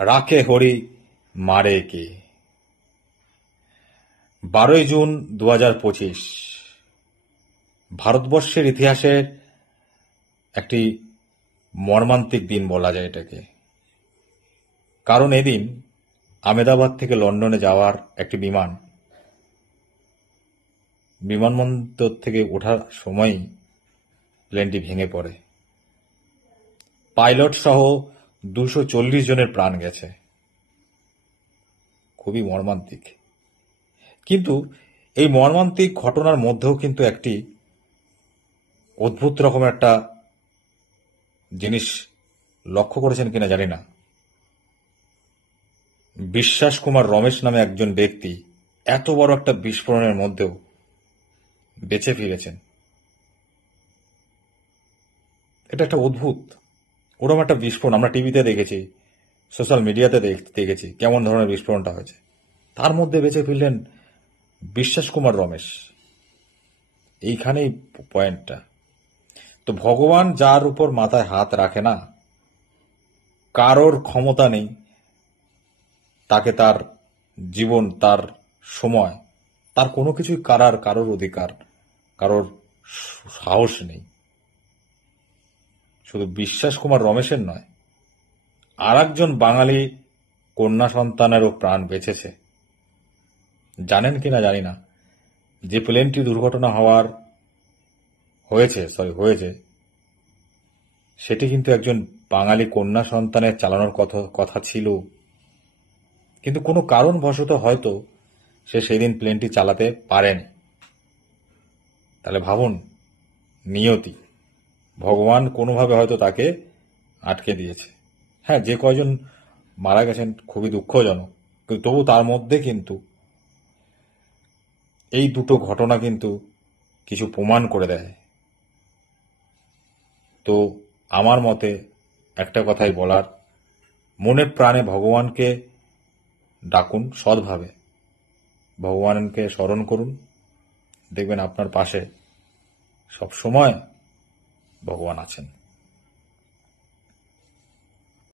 রাখে হরি মারে কে। 12ই জুন 2025 ভারতবর্ষের ইতিহাসের একটি মর্মান্তিক দিন বলা যায় এটাকে। কারণ এদিন আহমেদাবাদ থেকে লন্ডনে যাওয়ার একটি বিমানবন্দর থেকে ওঠার সময়ই প্লেনটি ভেঙে পড়ে। পাইলট সহ 240 জনের প্রাণ গেছে। খুবই মর্মান্তিক। কিন্তু এই মর্মান্তিক ঘটনার মধ্যেও কিন্তু একটি অদ্ভুত রকমের একটা জিনিস লক্ষ্য করেছেন কিনা জানি না। বিশ্বাস কুমার রমেশ নামে একজন ব্যক্তি এত বড় একটা বিস্ফোরণের মধ্যেও বেঁচে ফিরেছেন। এটা একটা অদ্ভুত। ওরকম একটা বিস্ফোরণ আমরা টিভিতে দেখেছি, সোশ্যাল মিডিয়াতে দেখেছি কেমন ধরনের বিস্ফোরণটা হয়েছে। তার মধ্যে বেঁচে ফিরলেন বিশ্বাস কুমার রমেশ। এইখানেই পয়েন্টটা। তো ভগবান যার উপর মাথায় হাত রাখে না, কারোর ক্ষমতা নেই তাকে তার জীবন, তার সময়, তার কোনো কিছুই কারোর অধিকার, কারোর সাহস নেই। শুধু বিশ্বাস কুমার রমেশের নয়, আর একজন বাঙালি কন্যা সন্তানেরও প্রাণ বেঁচেছে। জানেন কিনা জানি না, যে প্লেনটি দুর্ঘটনা হয়েছে সেটি কিন্তু একজন বাঙালি কন্যা সন্তানের চালানোর কথা ছিল। কিন্তু কোনো কারণবশত হয়তো সে সেদিন প্লেনটি চালাতে পারেনি। তাহলে ভাবুন, নিয়তি, ভগবান কোনোভাবে হয়তো তাকে আটকে দিয়েছে। হ্যাঁ, যে কয়জন মারা গেছেন খুবই দুঃখজনক, কিন্তু তবু তার মধ্যে কিন্তু এই দুটো ঘটনা কিন্তু কিছু প্রমাণ করে দেয়। তো আমার মতে একটা কথাই বলার, মনে প্রাণে ভগবানকে ডাকুন, সৎভাবে ভগবানকে স্মরণ করুন, দেখবেন আপনার পাশে সব সময় ভগবান আছেন।